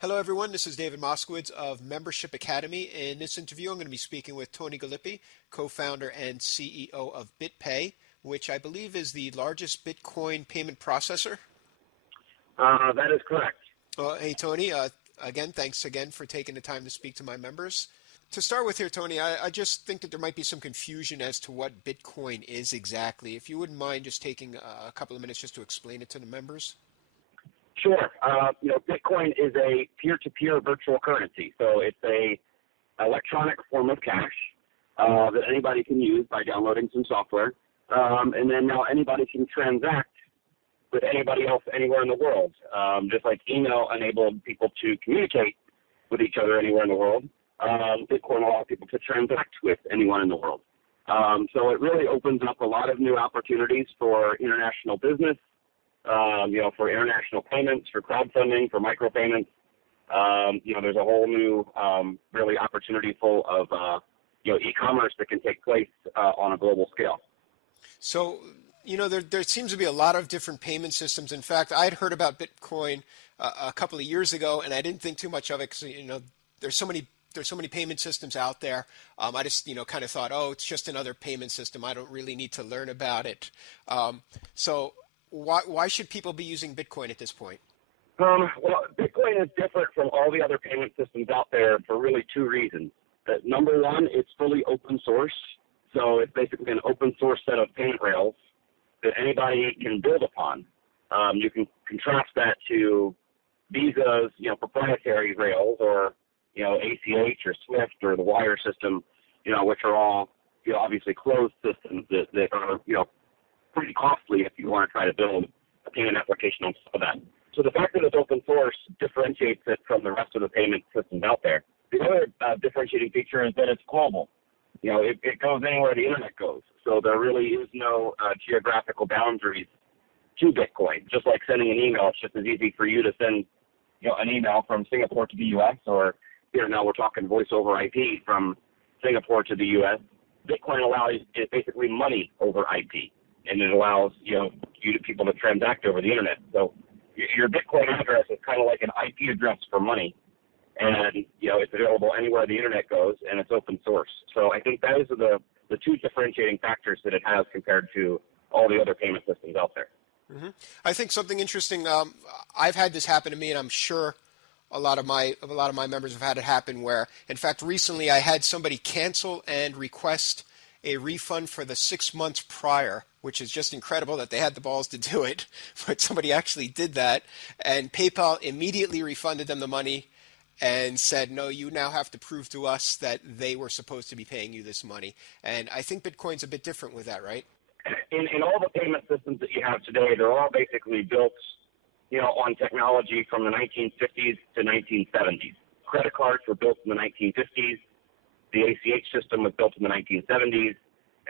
Hello, everyone. This is David Moskowitz of Membership Academy. In this interview, I'm going to be speaking with Tony Gallippi, co-founder and CEO of Bitpay, which I believe is the largest Bitcoin payment processor. That is correct. Well, hey, Tony. Again, thanks again for taking the time to speak to my members. To start with here, Tony, I just think that there might be some confusion as to what Bitcoin is exactly. If you wouldn't mind just taking a couple of minutes just to explain it to the members. Sure. Bitcoin is a peer-to-peer virtual currency. So it's a electronic form of cash that anybody can use by downloading some software. And then now anybody can transact with anybody else anywhere in the world. Just like email enabled people to communicate with each other anywhere in the world, Bitcoin allows people to transact with anyone in the world. So it really opens up a lot of new opportunities for international business, for international payments, for crowdfunding, for micropayments. There's a whole new, really opportunity full of, e-commerce that can take place on a global scale. So, there seems to be a lot of different payment systems. In fact, I'd heard about Bitcoin a couple of years ago, and I didn't think too much of it because, there's so many payment systems out there. I just, kind of thought, oh, it's just another payment system. I don't really need to learn about it. So why should people be using Bitcoin at this point? Well, Bitcoin is different from all the other payment systems out there for really two reasons. Number one, it's fully open source. So it's basically an open source set of payment rails that anybody can build upon. You can contrast that to Visa's, proprietary rails or, ACH or SWIFT or the wire system, which are all, obviously closed systems that are, pretty costly if you want to try to build a payment application on top of that. So the fact that it's open source differentiates it from the rest of the payment systems out there. The other differentiating feature is that it's global. It goes anywhere the internet goes. So there really is no geographical boundaries to Bitcoin. Just like sending an email, it's just as easy for you to send, an email from Singapore to the U.S. or here now we're talking voice over IP from Singapore to the U.S. Bitcoin allows is basically money over IP, and it allows people to transact over the internet. So your Bitcoin address is kind of like an IP address for money. And, it's available anywhere the internet goes, and it's open source. So I think those are the two differentiating factors that it has compared to all the other payment systems out there. Mm-hmm. I think something interesting, I've had this happen to me, and I'm sure a lot of my members have had it happen where, in fact, recently I had somebody cancel and request a refund for the 6 months prior, which is just incredible that they had the balls to do it, but somebody actually did that, and PayPal immediately refunded them the money and said, no, you now have to prove to us that they were supposed to be paying you this money. And I think Bitcoin's a bit different with that, right? In all the payment systems that you have today, they're all basically built, on technology from the 1950s to 1970s. Credit cards were built in the 1950s. The ACH system was built in the 1970s.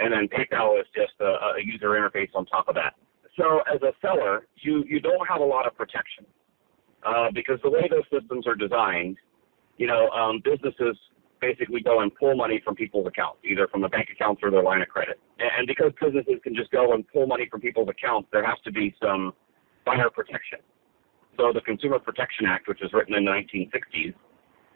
And then PayPal is just a user interface on top of that. So as a seller, you don't have a lot of protection. Because the way those systems are designed, businesses basically go and pull money from people's accounts, either from the bank accounts or their line of credit. And because businesses can just go and pull money from people's accounts, there has to be some buyer protection. So the Consumer Protection Act, which was written in the 1960s,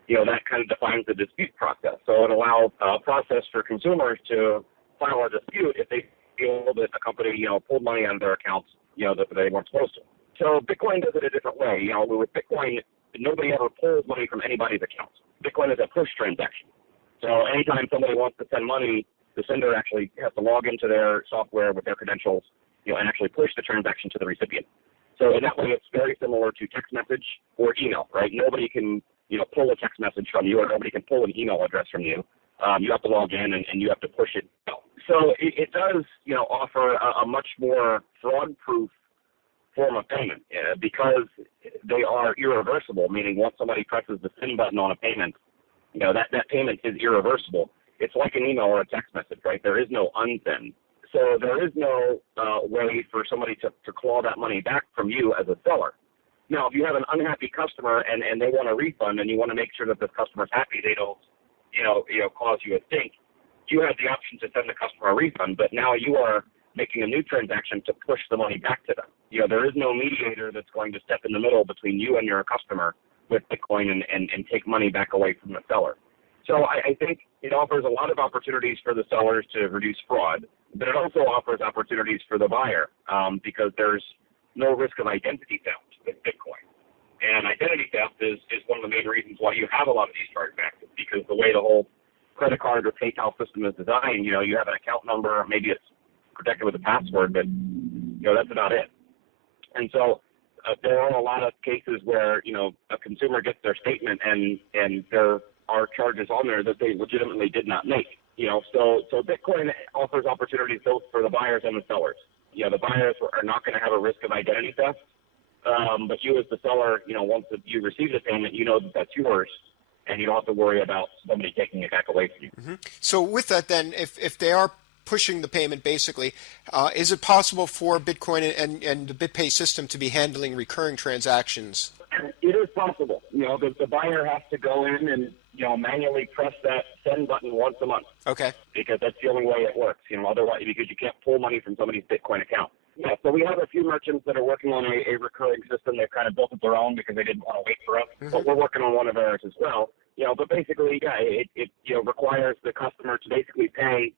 that kind of defines the dispute process. So it allows a process for consumers to file a dispute if they feel that a company, pulled money out of their accounts, that they weren't supposed to. So Bitcoin does it a different way. With Bitcoin, nobody ever pulls money from anybody's account. Bitcoin is a push transaction. So anytime somebody wants to send money, the sender actually has to log into their software with their credentials, and actually push the transaction to the recipient. So in that way, it's very similar to text message or email, right? Nobody can, pull a text message from you, or nobody can pull an email address from you. You have to log in and you have to push it. So it does, offer a much more fraud-proof form of payment because they are irreversible, meaning once somebody presses the send button on a payment, that payment is irreversible. It's like an email or a text message, right? There is no unsend. So there is no way for somebody to claw that money back from you as a seller. Now, if you have an unhappy customer and they want a refund and you want to make sure that this customer's happy, they don't, cause you a stink, you have the option to send the customer a refund, but now you are making a new transaction to push the money back to them. There is no mediator that's going to step in the middle between you and your customer with Bitcoin and take money back away from the seller. So I think it offers a lot of opportunities for the sellers to reduce fraud, but it also offers opportunities for the buyer because there's no risk of identity theft with Bitcoin. And identity theft is one of the main reasons why you have a lot of these chargebacks, because the way the whole credit card or PayPal system is designed, you have an account number, maybe it's protected with a password, but that's about it. And so there are a lot of cases where a consumer gets their statement and there are charges on there that they legitimately did not make. So Bitcoin offers opportunities both for the buyers and the sellers. The buyers are not going to have a risk of identity theft, but you as the seller, once you receive the payment, that that's yours, and you don't have to worry about somebody taking it back away from you. Mm-hmm. So with that, then, if they are pushing the payment, basically, is it possible for Bitcoin and the Bitpay system to be handling recurring transactions? It is possible. The buyer has to go in and manually press that send button once a month. Okay. Because that's the only way it works. Otherwise, because you can't pull money from somebody's Bitcoin account. Yeah. So we have a few merchants that are working on a recurring system. They've kind of built it their own because they didn't want to wait for us. Mm-hmm. But we're working on one of ours as well. But basically, it requires the customer to basically pay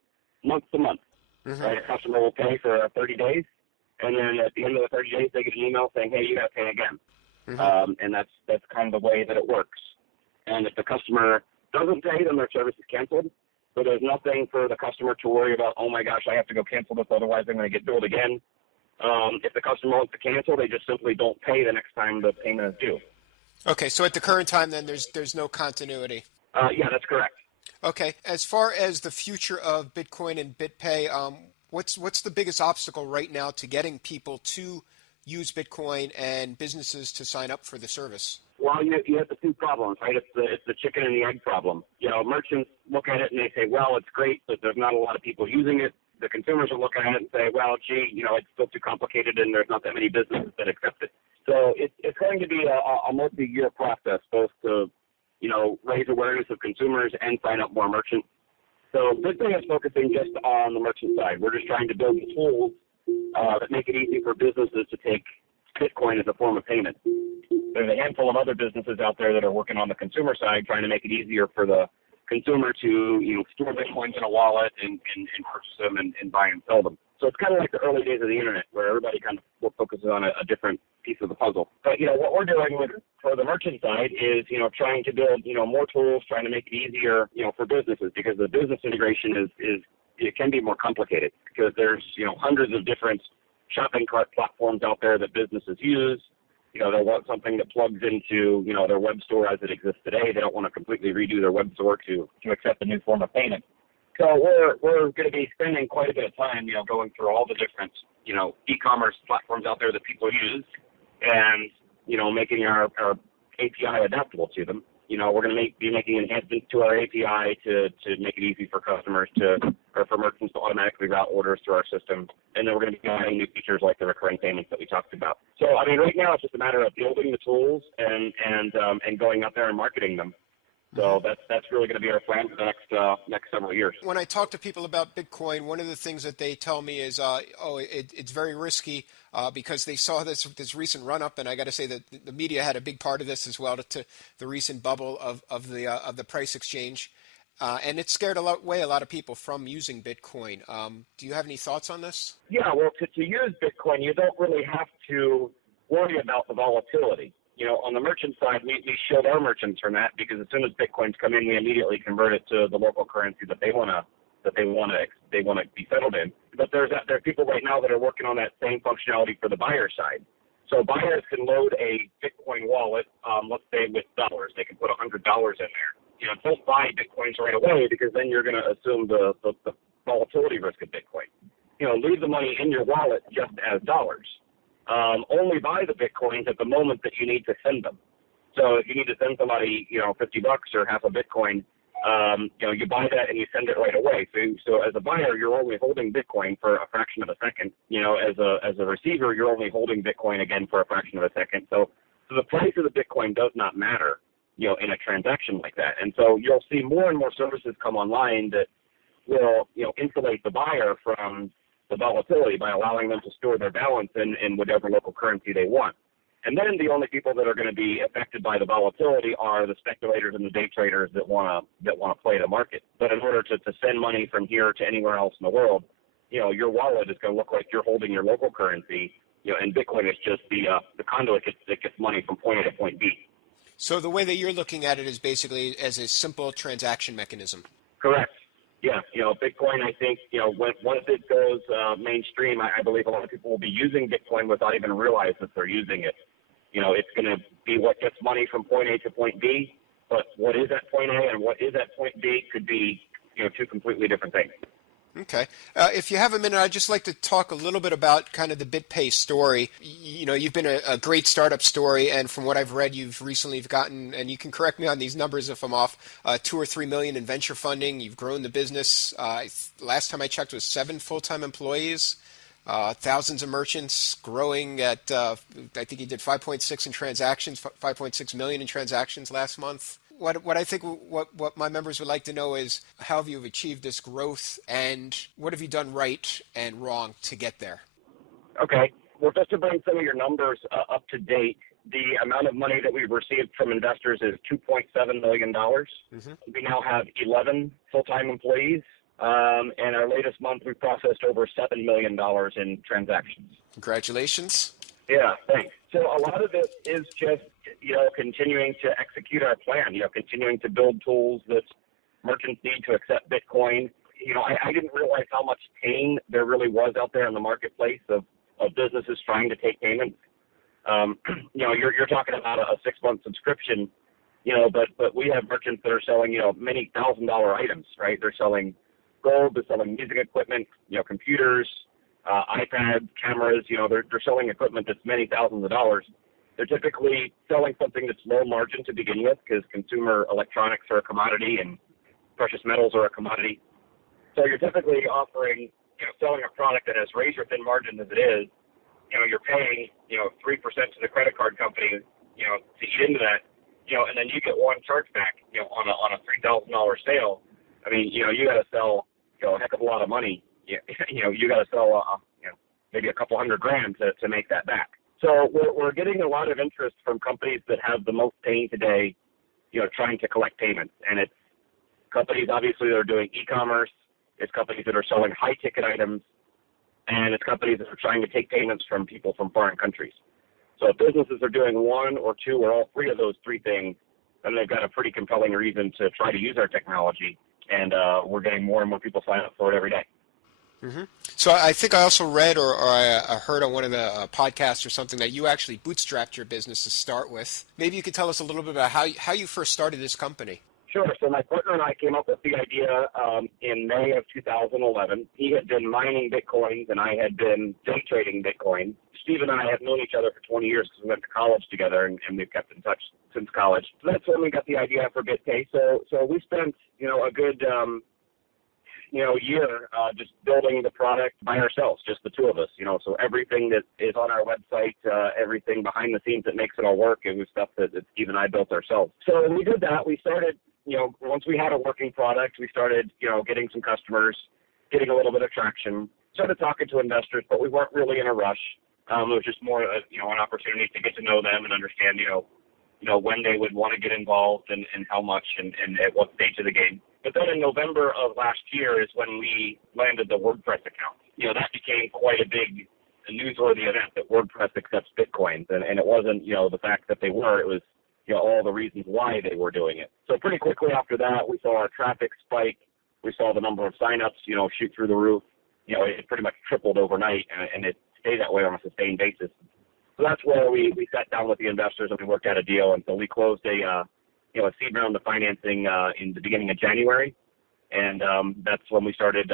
month to month. Mm-hmm. Right? A customer will pay for 30 days, and then at the end of the 30 days, they get an email saying, "Hey, you got to pay again." Mm-hmm. And that's kind of the way that it works. And if the customer doesn't pay, then their service is canceled. So there's nothing for the customer to worry about. Oh my gosh, I have to go cancel this, otherwise I'm going to get billed again. If the customer wants to cancel, they just simply don't pay the next time the payment is due. Okay, so at the current time, then there's no continuity. Yeah, that's correct. Okay, as far as the future of Bitcoin and BitPay, what's the biggest obstacle right now to getting people to use Bitcoin and businesses to sign up for the service? Well, you have the two problems, right? It's the chicken and the egg problem. Merchants look at it and they say, well, it's great, but there's not a lot of people using it. The consumers will look at it and say, well, gee, it's still too complicated and there's not that many businesses that accept it. So it's going to be a multi-year process, both to, raise awareness of consumers and sign up more merchants. So BitPay is focusing just on the merchant side. We're just trying to build tools that make it easy for businesses to take Bitcoin as a form of payment. There's a handful of other businesses out there that are working on the consumer side, trying to make it easier for the consumer to store Bitcoins in a wallet and purchase them and buy and sell them. So it's kind of like the early days of the internet, where everybody kind of focuses on a different piece of the puzzle. But what we're doing for the merchant side is trying to build more tools, trying to make it easier for businesses, because the business integration is it can be more complicated because there's hundreds of different shopping cart platforms out there that businesses use. They want something that plugs into, their web store as it exists today. They don't want to completely redo their web store to accept a new form of payment. So we're going to be spending quite a bit of time, going through all the different, e-commerce platforms out there that people use and, making our API adaptable to them. We're going to be making enhancements to our API to make it easy for customers or for merchants to automatically route orders through our system. And then we're going to be adding new features like the recurring payments that we talked about. So, right now it's just a matter of building the tools and going out there and marketing them. So that's really going to be our plan for the next several years. When I talk to people about Bitcoin, one of the things that they tell me is, it's very risky because they saw this recent run up, and I got to say that the media had a big part of this as well to the recent bubble of the price exchange, and it scared away a lot of people from using Bitcoin. Do you have any thoughts on this? Yeah, well, to use Bitcoin, you don't really have to worry about the volatility. On the merchant side, we shield our merchants from that, because as soon as Bitcoins come in, we immediately convert it to the local currency that they want to be settled in. But there's people right now that are working on that same functionality for the buyer side. So buyers can load a Bitcoin wallet, let's say with dollars. They can put $100 in there. Don't buy Bitcoins right away, because then you're going to assume the volatility risk of Bitcoin. Leave the money in your wallet just as dollars. Only buy the Bitcoins at the moment that you need to send them. So if you need to send somebody, $50 or half a Bitcoin, you buy that and you send it right away. So as a buyer, you're only holding Bitcoin for a fraction of a second. As a receiver, you're only holding Bitcoin again for a fraction of a second. So the price of the Bitcoin does not matter, in a transaction like that. And so you'll see more and more services come online that will, insulate the buyer from the volatility by allowing them to store their balance in whatever local currency they want. And then the only people that are going to be affected by the volatility are the speculators and the day traders that want to play the market. But in order to send money from here to anywhere else in the world, your wallet is going to look like you're holding your local currency, and Bitcoin is just the conduit that gets money from point A to point B. So the way that you're looking at it is basically as a simple transaction mechanism. Correct. Yeah. Bitcoin, I think, once it goes mainstream, I believe a lot of people will be using Bitcoin without even realize that they're using it. It's going to be what gets money from point A to point B, but what is at point A and what is at point B could be, two completely different things. Okay. If you have a minute, I'd just like to talk a little bit about kind of the Bitpay story. You've been a great startup story, and from what I've read, you've recently gotten, and you can correct me on these numbers if I'm off, 2 or 3 million in venture funding. You've grown the business. Last time I checked, it was 7 full-time employees, thousands of merchants, growing at, I think you did 5.6 in transactions, 5.6 million in transactions last month. What I think what my members would like to know is how have you achieved this growth and what have you done right and wrong to get there? Okay. Well, just to bring some of your numbers up to date, the amount of money that we've received from investors is $2.7 million. Mm-hmm. We now have 11 full-time employees. And our latest month, we processed over $7 million in transactions. Congratulations. Yeah, thanks. So a lot of it is just, continuing to execute our plan, continuing to build tools that merchants need to accept Bitcoin. I didn't realize how much pain there really was out there in the marketplace of businesses trying to take payments. You're talking about a 6-month subscription, but we have merchants that are selling, many $1,000 items, right? They're selling gold, they're selling music equipment, computers, iPads, cameras, they're selling equipment that's many thousands of dollars. They're typically selling something that's low margin to begin with because consumer electronics are a commodity and precious metals are a commodity. So you're typically offering, selling a product that has razor thin margin as it is, you're paying, 3% to the credit card company, to eat into that, and then you get one chargeback, on a $3,000 sale. I mean, you got to sell, a heck of a lot of money. You got to sell, maybe a couple $100,000 to make that back. So we're getting a lot of interest from companies that have the most pain today, trying to collect payments. And it's companies, obviously, that are doing e-commerce. It's companies that are selling high-ticket items. And it's companies that are trying to take payments from people from foreign countries. So if businesses are doing one or two or all three of those three things, then they've got a pretty compelling reason to try to use our technology. And we're getting more and more people sign up for it every day. Mm-hmm. So I think I also read or I heard on one of the podcasts or something that you actually bootstrapped your business to start with. Maybe you could tell us a little bit about how you first started this company. Sure. So my partner and I came up with the idea in May of 2011. He had been mining Bitcoins and I had been day trading Bitcoin. Steve and I have known each other for 20 years because we went to college together and we've kept in touch since college. So that's when we got the idea for Bitpay. So we spent, a good year just building the product by ourselves, just the two of us, so everything that is on our website, everything behind the scenes that makes it all work, it was stuff that Steve and I built ourselves. So when we did that, we started, once we had a working product, we started, getting some customers, getting a little bit of traction, started talking to investors, but we weren't really in a rush. It was just more, an opportunity to get to know them and understand, when they would want to get involved and how much and at what stage of the game. But then in November of last year is when we landed the WordPress account. That became quite a big newsworthy event that WordPress accepts Bitcoins. And it wasn't, the fact that they were, it was, all the reasons why they were doing it. So pretty quickly after that, we saw our traffic spike. We saw the number of signups, shoot through the roof. It pretty much tripled overnight and it stayed that way on a sustained basis. So that's where we sat down with the investors and we worked out a deal. And so we closed a seed round of financing in the beginning of January. And that's when we started,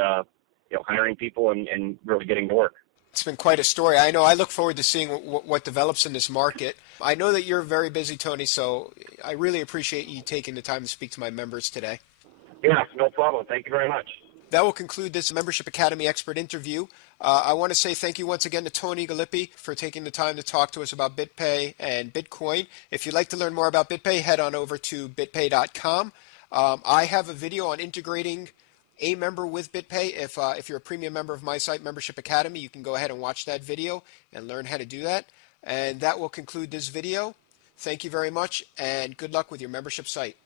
hiring people and really getting to work. It's been quite a story. I know I look forward to seeing what develops in this market. I know that you're very busy, Tony, so I really appreciate you taking the time to speak to my members today. Yeah, no problem. Thank you very much. That will conclude this Membership Academy expert interview. I want to say thank you once again to Tony Gallippi for taking the time to talk to us about Bitpay and Bitcoin. If you'd like to learn more about Bitpay, head on over to bitpay.com. I have a video on integrating a member with Bitpay. If you're a premium member of my site, Membership Academy, you can go ahead and watch that video and learn how to do that. And that will conclude this video. Thank you very much, and good luck with your membership site.